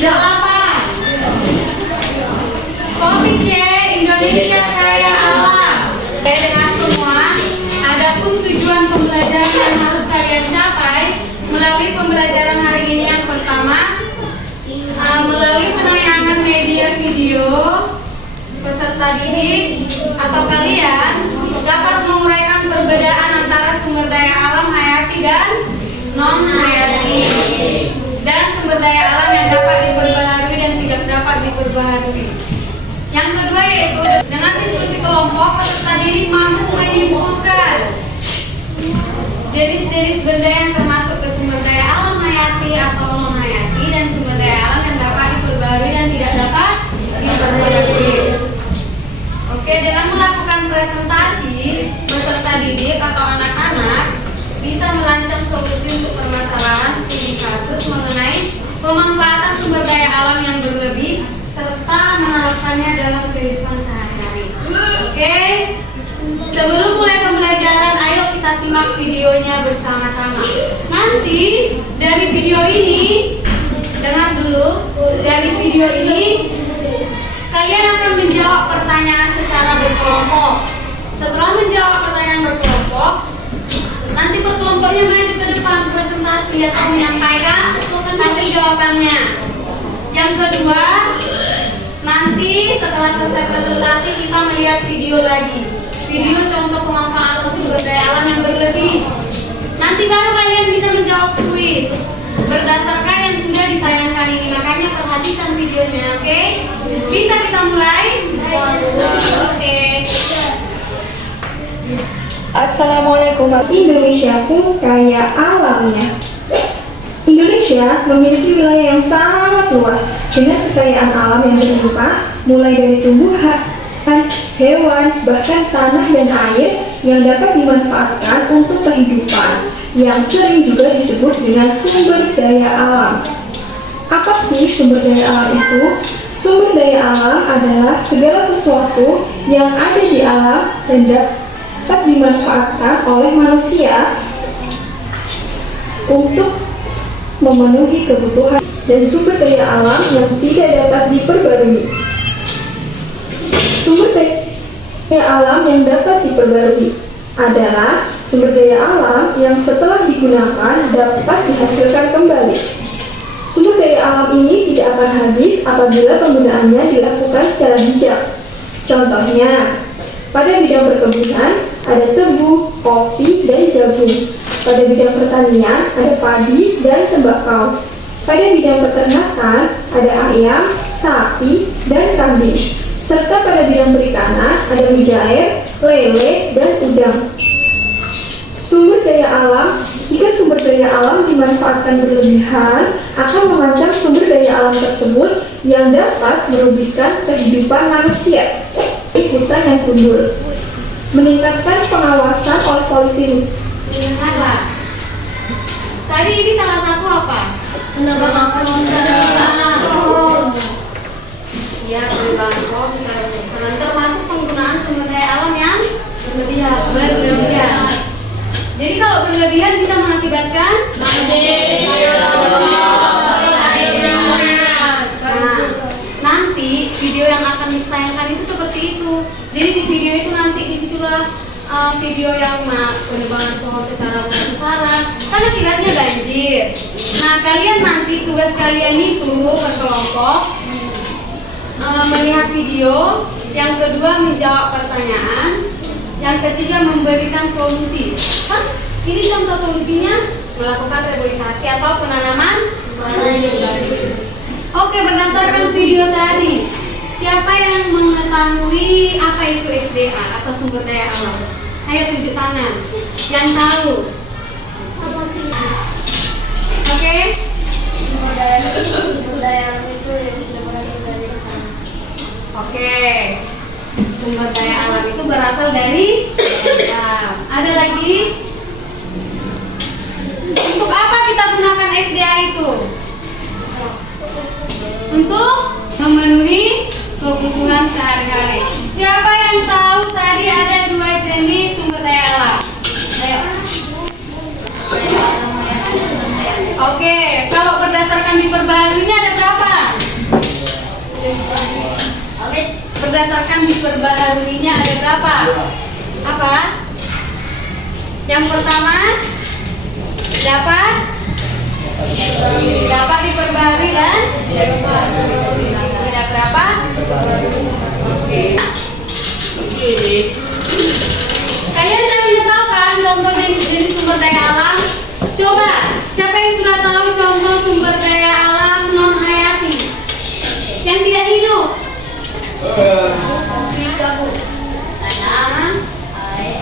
8. Topik C, Indonesia Kaya Alam. Dengan semua, adapun tujuan pembelajaran yang harus kalian capai melalui pembelajaran hari ini yang pertama, melalui penayangan media video, peserta didik atau kalian dapat menguraikan perbedaan antara sumber daya alam hayati dan non hayati, dan sumber daya alam yang dapat diperbaharui dan tidak dapat diperbaharui. Yang kedua yaitu dengan diskusi kelompok, peserta didik mampu menyimpulkan jenis-jenis benda yang termasuk ke sumber daya alam hayati atau non hayati dan sumber daya alam yang dapat diperbaharui dan tidak dapat diperbaharui. Oke, dengan melakukan presentasi, peserta didik atau anak-anak bisa merancang solusi untuk permasalahan studi kasus mengenai pemanfaatan sumber daya alam yang berlebih serta menerapkannya dalam kehidupan sehari-hari. Oke, sebelum mulai pembelajaran, ayo kita simak videonya bersama-sama. Nanti dari video ini, dengar dulu, dari video ini kalian akan menjawab pertanyaan secara berkelompok. Setelah menjawab pertanyaan berkelompok, nanti berkelompoknya maju ke depan presentasi atau menyampaikan hasil jawabannya. Yang kedua, nanti setelah selesai presentasi kita melihat video lagi. Video contoh pemanfaatan sumber daya alam yang berlebih. Nanti baru kalian bisa menjawab kuis berdasarkan yang sudah ditayangkan ini. Makanya perhatikan videonya, oke? Bisa kita mulai? Oke. Assalamualaikum. Indonesiaku kaya alamnya. Indonesia memiliki wilayah yang sangat luas dengan kekayaan alam yang berlimpah, mulai dari tumbuhan, hewan, bahkan tanah dan air yang dapat dimanfaatkan untuk kehidupan, yang sering juga disebut dengan sumber daya alam. Apa sih sumber daya alam itu? Sumber daya alam adalah segala sesuatu yang ada di alam dan dapat dimanfaatkan oleh manusia untuk memenuhi kebutuhan, dan sumber daya alam yang tidak dapat diperbarui. Sumber daya alam yang dapat diperbarui adalah sumber daya alam yang setelah digunakan dapat dihasilkan kembali. Sumber daya alam ini tidak akan habis apabila penggunaannya dilakukan secara bijak. Contohnya, pada bidang perkebunan ada tebu, kopi, dan jagung. Pada bidang pertanian ada padi dan tembakau. Pada bidang peternakan ada ayam, sapi, dan kambing. Serta pada bidang perikanan ada mujair, lele, dan udang. Sumber daya alam, jika sumber daya alam dimanfaatkan berlebihan, akan mengancam sumber daya alam tersebut yang dapat merugikan kehidupan manusia. Hutan yang gundul. Meningkatkan pengawasan oleh polisi. Dengarlah. Tadi ini salah satu apa? Penebangan pohon. Ya, penebangan pohon termasuk penggunaan sumber daya alam yang berlebihan. Jadi kalau berlebihan bisa mengakibatkan nanti video yang akan ditayangkan itu seperti itu. Jadi di video itu nanti disitulah video yang penebangan pohon secara besar-besaran kan akibatnya banjir. Nah, kalian nanti tugas kalian itu berkelompok melihat video, yang kedua menjawab pertanyaan, yang ketiga memberikan solusi. Kan ini contoh solusinya melakukan reboisasi atau penanaman baru. Oke, berdasarkan video tadi, siapa yang mengetahui apa itu SDA atau sumber daya alam? Ayo tunjuk tangan. Yang tahu? Apa sih? Oke. Sumber daya alam itu yang sudah berasal dari alam. Oke. Sumber daya alam itu berasal dari alam. Ada lagi? Untuk apa kita gunakan SDA itu? Untuk memenuhi kebutuhan sehari-hari. Siapa yang tahu tadi ada 2 jenis sumber daya alam? Ayo. Oke, kalau berdasarkan diperbaharuinya ada berapa? akan diperbaharuinya ada berapa? Apa? Yang pertama dapat diperbaharui dan tidak berapa? Oke. Kalian sudah tahu kan contoh jenis-jenis sumber daya alam? Coba, siapa yang sudah tahu contoh sumber daya alam non hayati yang tidak hidup? Tanah,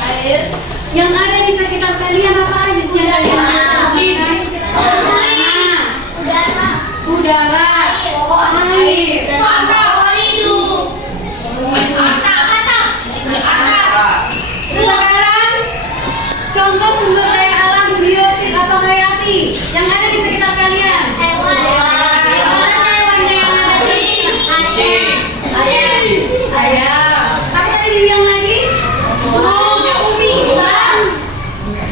air. Yang ada di sekitar kalian apa aja sih yang kalian rasakan? Udara, air, sekarang contoh sumber daya alam biotik atau hayati yang ada di sekitar kalian. Hewan yang ada di ayam. Apa tadi dibilang lagi? Bukan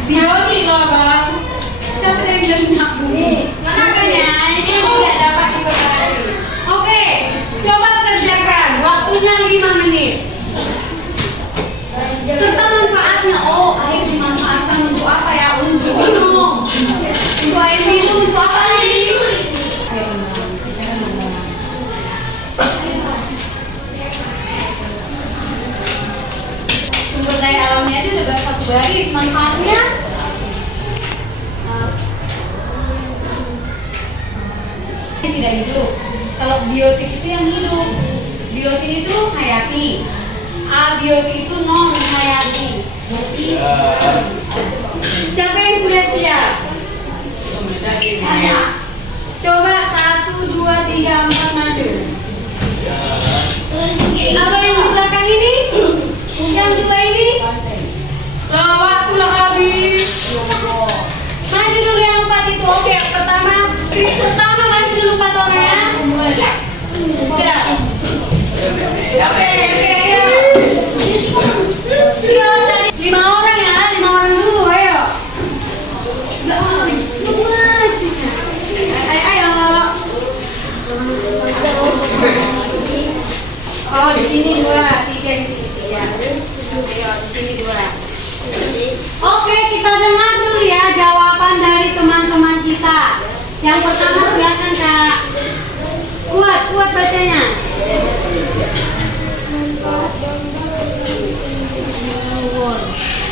biotik loh bang. Siapa tadi bilang minyak bumi? Makanya ini tidak dapat diperbaharui. Oke, coba kerjakan. Waktunya 5 menit. Serta manfaatnya, air dimanfaatkan untuk apa ya? Untuk minum. Untuk air minum, untuk apa lagi? Sumber daya alamnya itu udah satu baris. Manfaatnya tidak hidup. Kalau biotik itu yang hidup. Biotik itu hayati. Abiotik itu non hayati. Siapa yang sudah siap? Coba 1, 2, 3, 4 maju. Apa yang di belakang ini? Yang dua ini? Waktulah habis. Maju dulu yang 4 itu. Oke, pertama maju dulu 4 orang ya. Udah. Oke. 5 orang ya, 5 orang dulu, ayo. Ayo. Oh, di sini 2, 3 di sini 3. Ayo, di sini 2. Oke, kita dengar dulu ya jawaban dari teman-teman kita. Yang pertama silakan Kak. Kuat bacanya.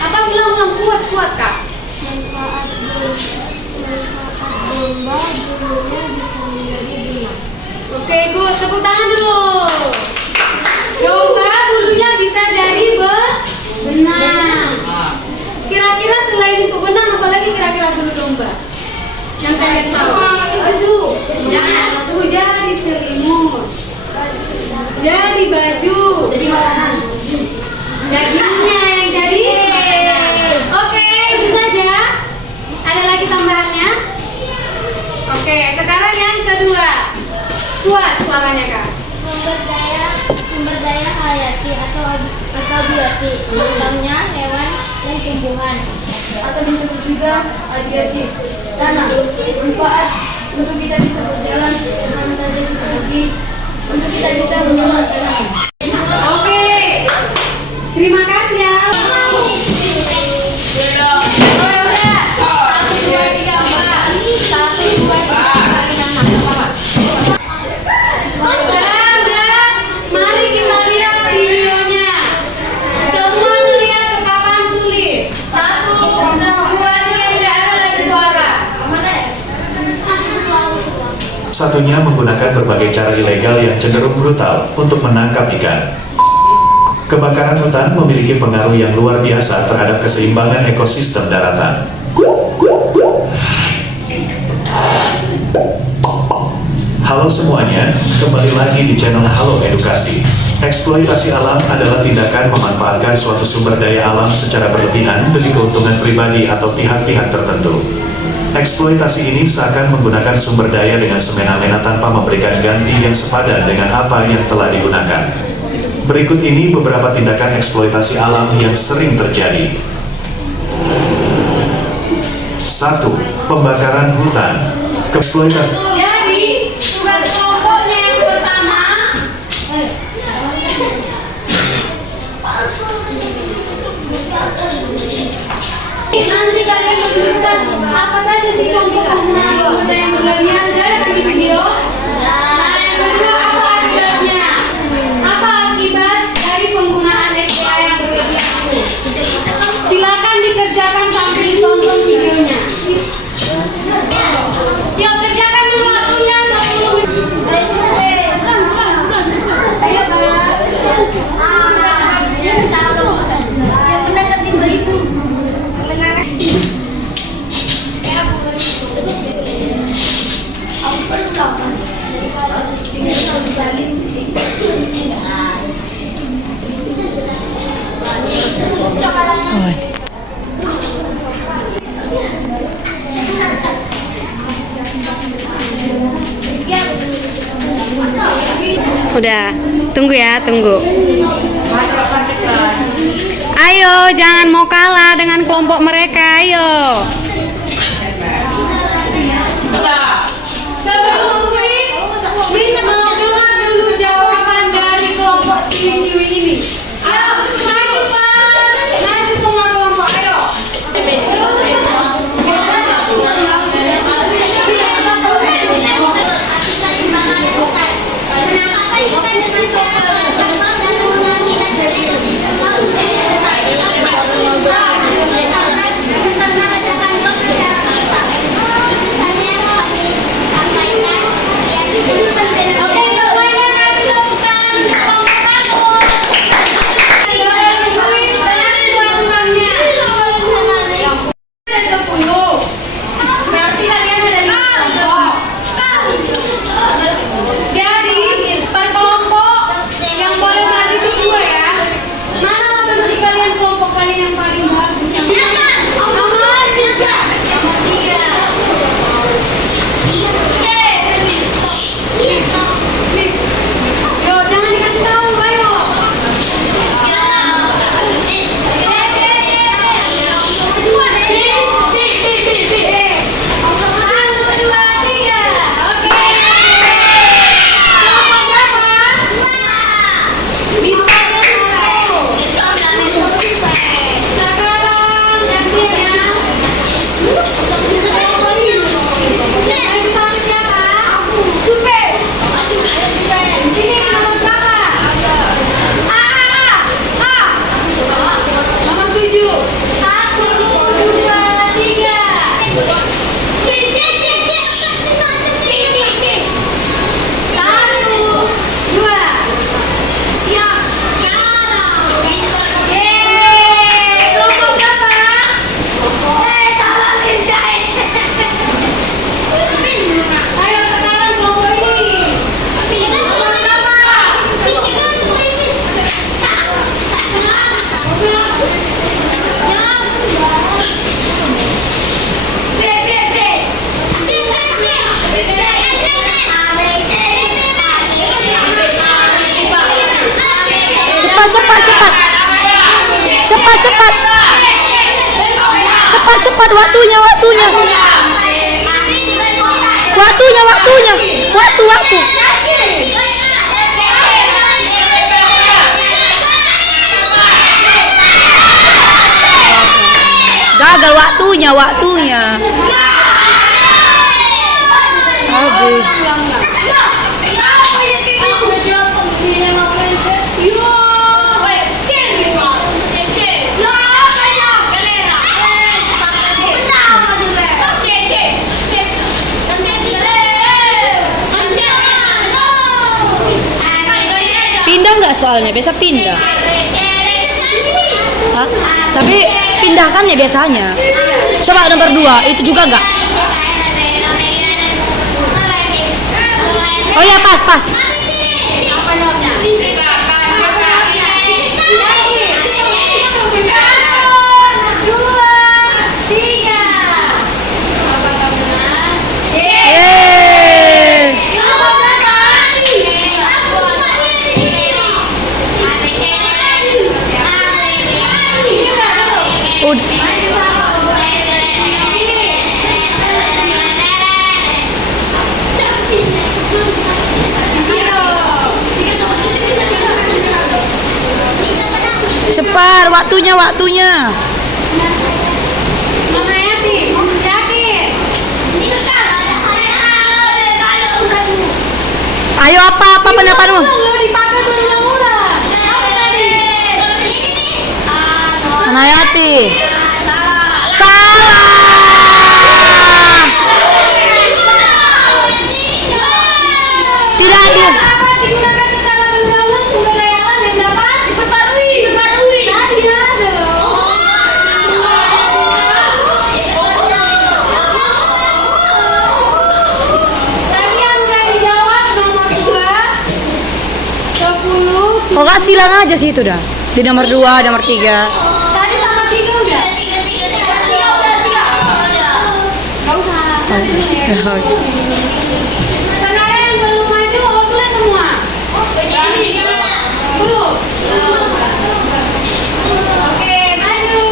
Apa bilang kuat Kak? Manfaat domba bulunya bisa menjadi benang. Oke, good. Tepuk tangan dulu. Domba bulunya bisa jadi benang. Kira-kira selain untuk benang, apalagi kira-kira bulu domba? Yang kalian tahu? Baju. Jangan, jadi selimut. Jadi baju. Jadi makanan. Dagingnya yang jadi. Oke, itu saja. Ada lagi tambahannya? Oke, sekarang yang kedua. Kuat suaranya Kak. Sumber daya hayati atau biotik, contohnya hewan dan tumbuhan. Atau disebut juga abiotik. Tanah, manfaat untuk kita bisa berjalan kemana saja kita pergi, untuk kita bisa menyelam tanah. Oke, terima kasih ya. Oh, udah. 1, 2, 3, 4. 1, 2, 3, 4. Udah. Mari kita lihat videonya. Semua lihat ke papan tulis. 1, 2, 3, tidak ada lagi suara. Satunya menggunakan berbagai cara ilegal yang cenderung brutal untuk menangkap ikan. Kebakaran hutan memiliki pengaruh yang luar biasa terhadap keseimbangan ekosistem daratan. Halo semuanya, kembali lagi di channel Halo Edukasi. Eksploitasi alam adalah tindakan memanfaatkan suatu sumber daya alam secara berlebihan demi keuntungan pribadi atau pihak-pihak tertentu. Eksploitasi ini seakan menggunakan sumber daya dengan semena-mena tanpa memberikan ganti yang sepadan dengan apa yang telah digunakan. Berikut ini beberapa tindakan eksploitasi alam yang sering terjadi. 1. Pembakaran hutan. Eksploitasi. Jadi, tugas kelompoknya yang pertama kasih contoh penggunaan sumber daya yang berlebihan dari video. Nah, yang kedua apa akibatnya? Apa akibat dari penggunaan SPA yang berlebihan itu? Silakan dikerjakan sambil ditonton videonya. Yuk kerjakan dulu waktunya 10 menit. Ayo udah, tunggu ya, tunggu. Ayo, jangan mau kalah dengan kelompok mereka, ayo. Sebelum kuis, bisa mau dengar dulu jawaban dari kelompok ciwi-ciwi ini. Ayo, maju Pak, maju semua kelompok, ayo. Oke, semuanya kasih tepukan kelompok satu. Dalam kuis dengan dua aturannya. Ada 10. Berarti kalian ada 5 kelompok. Jadi per kelompok yang boleh maju itu 2 ya. Mana menurut kalian kelompok kalian yang paling bagus? Nomor 3. Nomor 3. Yo, jangan dikasih tahu, ayo. Satu, dua, tiga. Oke. Kelompok berapa? Bisa satu. Sekarang gantian ya. Yang satu siapa? Cupe. Ini nomor berapa? Nomor 7. 1, 2, 3. 1, 2. Yeay, kelompok berapa? Ayo sekarang kelompok ini. Nomor berapa? Cepat waktunya. Waktu. Gagal waktunya. Aduh. Pindah nggak soalnya? Biasa pindah. Hah? Tapi pindahkan ya biasanya. Coba nomor 2, itu juga nggak? Oh ya, pas. Apa jawabnya? 1, 2, 3. Apakah benar? Yeay. Nomor berapa? Udah. Cepat, waktunya. Mama Yati, yakin? Ayo apa pendapatmu? Belum dipakai baru mula. Apa tadi? Anayati. Salah. Salah. Tidak dia. Dapat digunakan secara berulang-ulang sumber daya alam yang dapat diperbarui. Tadi ada loh. Tadi yang udah dijawab nomor 2, 10. Kok gak silang aja sih itu dah. Di nomor 2, nomor 3. Tadi sama 3 udah. Gak usah. Saudara yang belum maju, oh sudah semua. Belum. Oke, maju.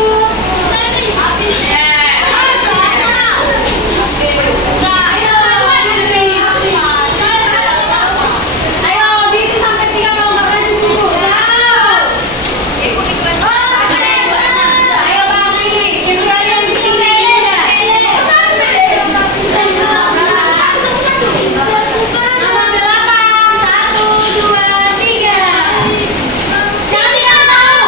Ayo, dihitung sampai 3 kalau nggak maju gugur. Ayo Bang Willy, kecuali yang di sini udah. Nomor 8, 1, 2, 3. Siapa yang tahu?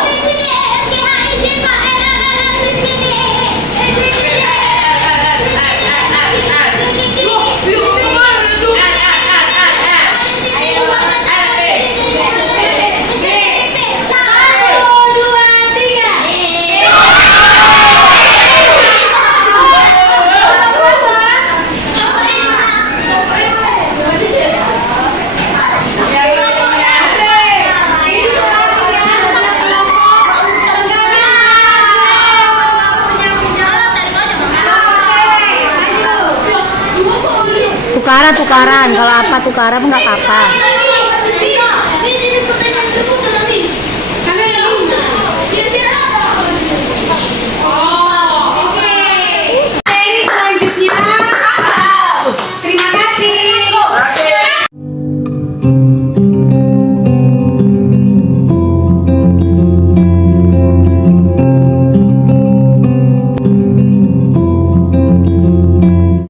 Tukaran. Kalau apa tukaran nggak apa-apa.